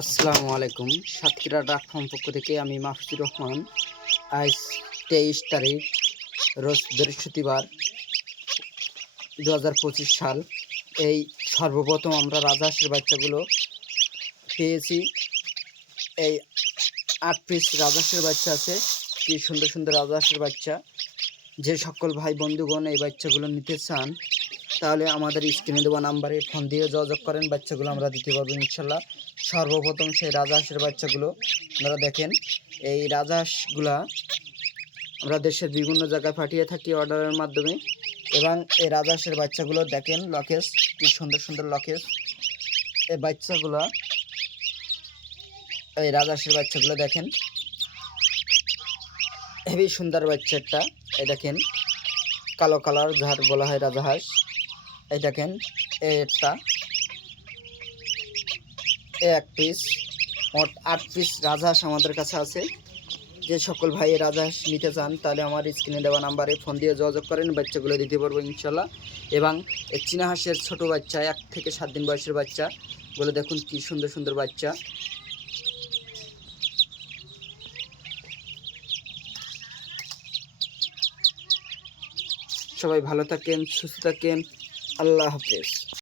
আসসালামু আলাইকুম। সাতক্ষীরা ডাক ফার্ম পক্ষ থেকে আমি মাহফুজুর রহমান। আজ 23 তারিখ, রোজ বৃহস্পতিবার, 2025 সাল। এই সর্বপ্রথম আমরা রাজহাঁসের বাচ্চাগুলো পেয়েছি। এই 8 পিস রাজহাঁসের বাচ্চা আছে। কি সুন্দর সুন্দর রাজহাঁসের বাচ্চা। যে সকল ভাই বন্ধুগণ এই বাচ্চাগুলো নিতে চান, তাহলে আমাদের স্ক্রিনে দেওয়া নাম্বারে ফোন দিয়ে যোগাযোগ করেন। বাচ্চাগুলো আমরা দিতে পারবো ইনশাল্লাহ। সর্বপ্রথম সেই রাজহাঁসের বাচ্চাগুলো আপনারা দেখেন। এই রাজহাঁসগুলা আমরা দেশের বিভিন্ন জায়গায় পাঠিয়ে থাকি অর্ডারের মাধ্যমে। এবং এই রাজহাঁসের বাচ্চাগুলো দেখেন, লকেজ, কি সুন্দর সুন্দর লকেজ। এই বাচ্চাগুলো, এই রাজহাঁসের বাচ্চাগুলো দেখেন, হেবি সুন্দর বাচ্চা একটা। এই দেখেন, কালো কালার, যার বলা হয় রাজহাঁস। এই দেখেন, একটা এক পিস, মোট 8 পিস রাজহাঁস আমাদের কাছে আছে। যে সকল ভাই রাজহাঁস নিতে চান, তাহলে আমার স্ক্রিনে দেওয়া নাম্বারে ফোন দিয়ে যোগাযোগ করেন। বাচ্চাগুলো দিতে পারবো ইনশাল্লাহ। এবং এই চীনা হাঁসের ছোটো বাচ্চা, 1 থেকে 7 দিন বয়সের বাচ্চা বলে দেখুন, কি সুন্দর সুন্দর বাচ্চা। সবাই ভালো থাকেন, সুস্থ থাকেন। আল্লাহ হাফেজ।